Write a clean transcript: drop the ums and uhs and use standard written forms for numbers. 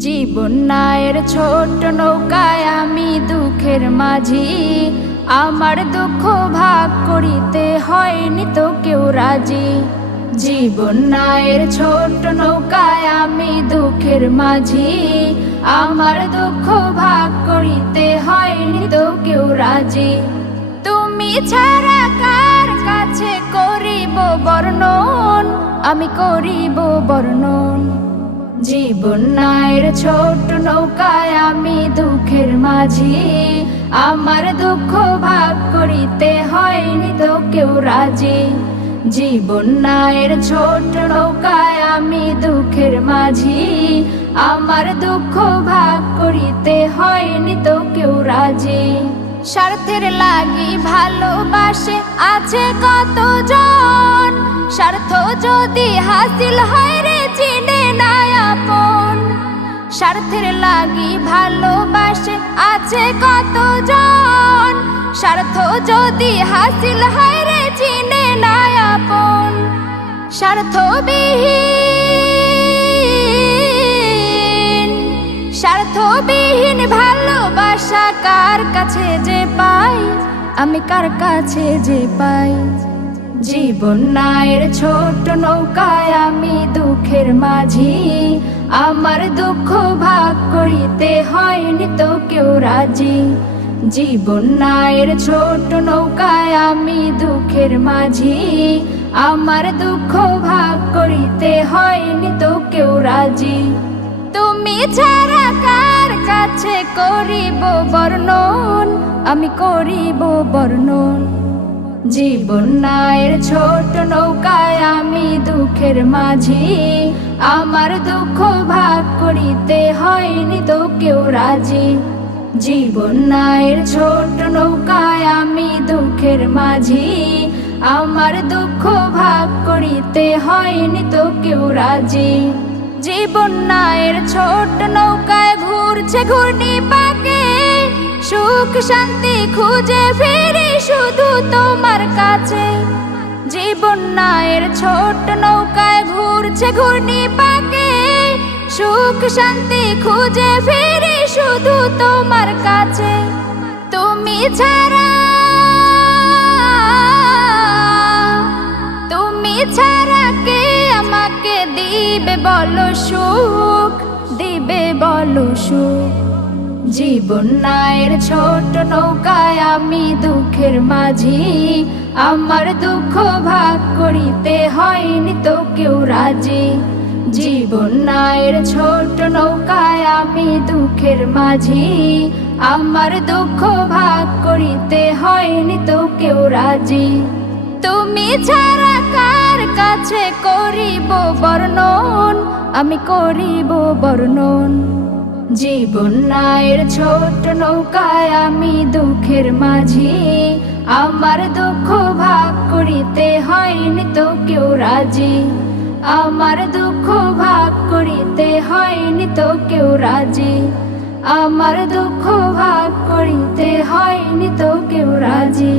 জীবন নায়ের ছোট নৌকায় আমি দুঃখের মাঝি, আমার দুঃখ ভাগ করিতে হয়নি তো কেউ রাজি। জীবন নায়ের ছোট নৌকায় আমি দুঃখের মাঝি, আমার দুঃখ ভাগ করিতে হয়নি তো কেউ রাজি। তুমি ছাড়া কার কাছে করিব বর্ণন, আমি করিব বর্ণন। জীবন নায়ের ছোট নৌকায় আমি দুঃখের মাঝি, আমার দুঃখ ভাগ করিতে হয়নি তো কেউ রাজি। জীবন নায়ের ছোট নৌকায় আমি দুঃখের মাঝি, আমার দুঃখ ভাগ করিতে হয়নি তো কেউ রাজি। স্বার্থের লাগি ভালোবাসে আছে কতজন, স্বার্থ যদি হাসিল হয় রে চিনে না আপন। স্বার্থের লাগি ভালোবাসে আছে কতজন, স্বার্থ যদি হাসিল হয় রে চিনে না আপন। স্বার্থবিহীন ভালোবাসা কার কাছে যে পাই, আমি কার কাছে যে পাই। জীবন নায়ের ছোট নৌকায় আমি দুঃখের মাঝি, আমার দুঃখ ভাগ করিতে হয়নি তো কেউ রাজি। জীবন নায়ের ছোট নৌকায় আমি দুঃখের মাঝি, আমার দুঃখ ভাগ করিতে হয়নি তো কেউ রাজি। তুমি ছাড়া কার কাছে করিব বর্ণন, আমি করিব বর্ণন। জীবন নায়ের ছোট নৌকায় আমি দুঃখের মাঝি, আমার দুঃখ ভাগ করিতে হয়নি তো কেউ রাজি। জীবন নায়ের ছোট নৌকায় আমি দুঃখের মাঝি, আমার দুঃখ ভাগ করিতে হয়নি তো কেউ রাজি। জীবন নায়ের ছোট নৌকায় ঘুরছে ঘূর্ণি পাকে, সুখ শান্তি খুঁজে ফিরি শুধু তোমার কাছে। জীবন নায়ের ছোট নৌকায় ঘুরছে ঘূর্ণি পাকে, সুখ শান্তি খুঁজে ফিরি শুধু তোমার কাছে। তুমি ছাড়া কে আমাকে দিবে বলো সুখ, দিবে বলো সুখ। জীবন নায়ের ছোট নৌকায় আমি দুঃখের মাঝি, আমার দুঃখ ভাগ করিতে হয়নি তো কেউ রাজি। জীবন নায়ের ছোট নৌকায় আমি দুঃখের মাঝি, আমার দুঃখ ভাগ করিতে হয়নি তো কেউ রাজি। তুমি ছাড়া কার কাছে করিব বর্ণন, আমি করিব বর্ণন। জীবন নায়ের ছোট নৌকায় আমি দুঃখের মাঝি, আমার দুঃখ ভাগ করিতে হয়নি তো কেউ রাজি। আমার দুঃখ ভাগ করিতে হয়নি তো কেউ রাজি, আমার দুঃখ ভাগ করিতে হয়নি তো কেউ রাজি।